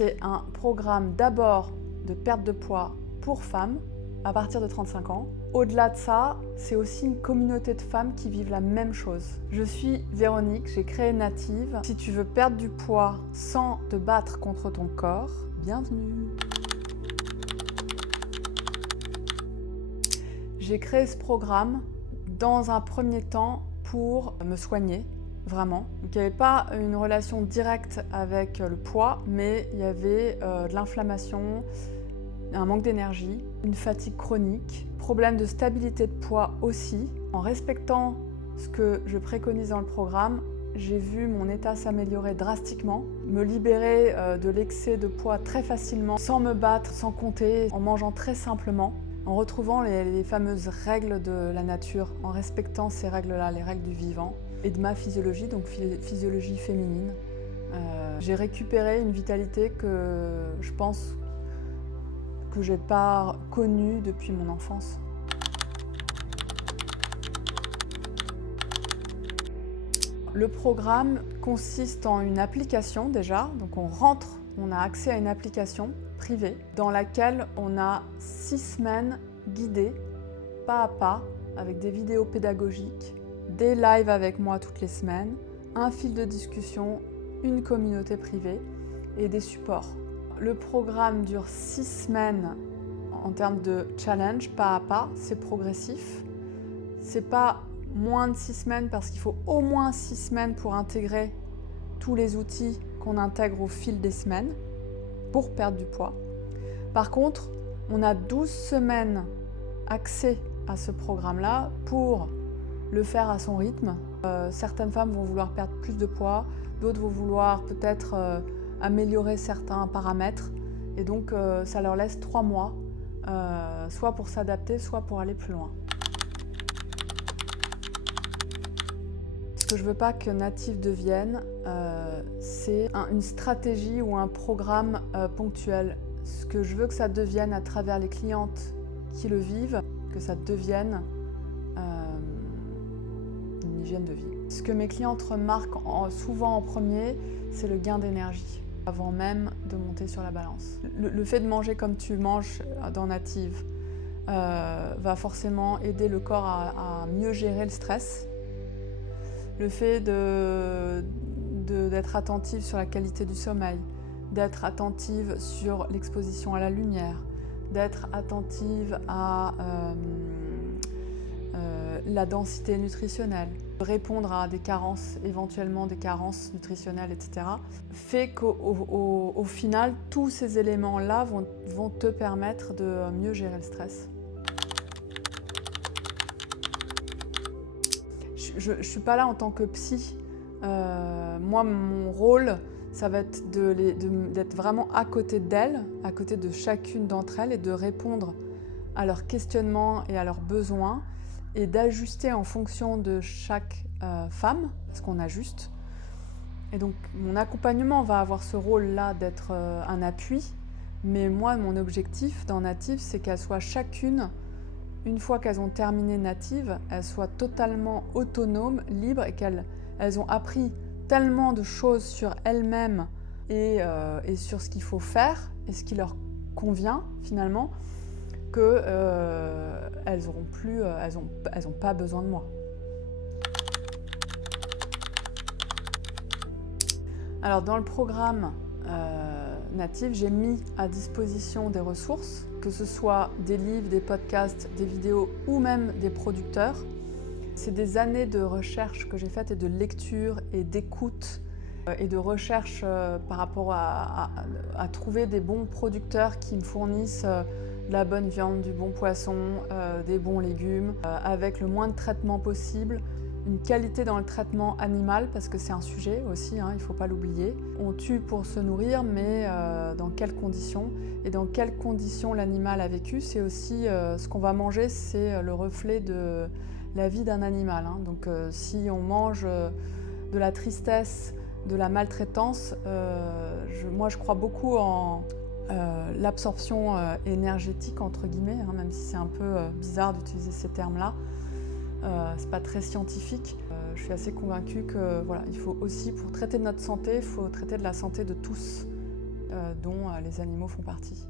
c'est un programme d'abord de perte de poids pour femmes à partir de 35 ans. Au-delà de ça, c'est aussi une communauté de femmes qui vivent la même chose. Je suis Véronique, j'ai créé Native. Si tu veux perdre du poids sans te battre contre ton corps, bienvenue. J'ai créé ce programme dans un premier temps pour me soigner, vraiment. Donc, il n'y avait pas une relation directe avec le poids, mais il y avait de l'inflammation, un manque d'énergie, une fatigue chronique, problème de stabilité de poids aussi. En respectant ce que je préconise dans le programme, j'ai vu mon état s'améliorer drastiquement, me libérer de l'excès de poids très facilement, sans me battre, sans compter, en mangeant très simplement, en retrouvant les fameuses règles de la nature, en respectant ces règles-là, les règles du vivant, et de ma physiologie, donc physiologie féminine. J'ai récupéré une vitalité que je pense que je n'ai pas connue depuis mon enfance. Le programme consiste en une application déjà, donc on a accès à une application privée dans laquelle on a 6 semaines guidées, pas à pas, avec des vidéos pédagogiques, des lives avec moi toutes les semaines, un fil de discussion, une communauté privée et des supports. Le programme dure 6 semaines en termes de challenge, pas à pas, c'est progressif. C'est pas moins de 6 semaines parce qu'il faut au moins 6 semaines pour intégrer tous les outils qu'on intègre au fil des semaines pour perdre du poids. Par contre, on a 12 semaines accès à ce programme-là pour le faire à son rythme. Certaines femmes vont vouloir perdre plus de poids, d'autres vont vouloir peut-être améliorer certains paramètres. Et donc, ça leur laisse 3 mois, soit pour s'adapter, soit pour aller plus loin. Ce que je ne veux pas que Native devienne, c'est une stratégie ou un programme ponctuel. Ce que je veux que ça devienne à travers les clientes qui le vivent, que ça devienne une hygiène de vie. Ce que mes clientes remarquent souvent en premier, c'est le gain d'énergie, avant même de monter sur la balance. Le fait de manger comme tu manges dans Native va forcément aider le corps à mieux gérer le stress. Le fait d'être attentive sur la qualité du sommeil, d'être attentive sur l'exposition à la lumière, d'être attentive à la densité nutritionnelle, répondre à des carences, éventuellement des carences nutritionnelles, etc., fait qu'au final, tous ces éléments-là vont te permettre de mieux gérer le stress. Je ne suis pas là en tant que psy. Moi, mon rôle, ça va être d'être vraiment à côté d'elles, à côté de chacune d'entre elles et de répondre à leurs questionnements et à leurs besoins et d'ajuster en fonction de chaque femme, parce qu'on ajuste. Et donc, mon accompagnement va avoir ce rôle-là d'être un appui, mais moi, mon objectif dans Native, c'est qu'elles soient chacune, une fois qu'elles ont terminé Native, elles soient totalement autonomes, libres et qu'elles ont appris tellement de choses sur elles-mêmes et sur ce qu'il faut faire et ce qui leur convient finalement qu'elles n'ont pas besoin de moi. Alors dans le programme Native, j'ai mis à disposition des ressources, que ce soit des livres, des podcasts, des vidéos ou même des producteurs. C'est des années de recherche que j'ai faites et de lecture et d'écoute et de recherche par rapport à trouver des bons producteurs qui me fournissent de la bonne viande, du bon poisson, des bons légumes, avec le moins de traitements possible. Une qualité dans le traitement animal, parce que c'est un sujet aussi, il ne faut pas l'oublier. On tue pour se nourrir, mais dans quelles conditions? Et dans quelles conditions l'animal a vécu? C'est aussi ce qu'on va manger, c'est le reflet de la vie d'un animal. Donc si on mange de la tristesse, de la maltraitance, moi je crois beaucoup en l'absorption énergétique, entre guillemets, même si c'est un peu bizarre d'utiliser ces termes-là. C'est pas très scientifique. Je suis assez convaincue que il faut aussi, pour traiter de notre santé, il faut traiter de la santé de tous. dont les animaux font partie.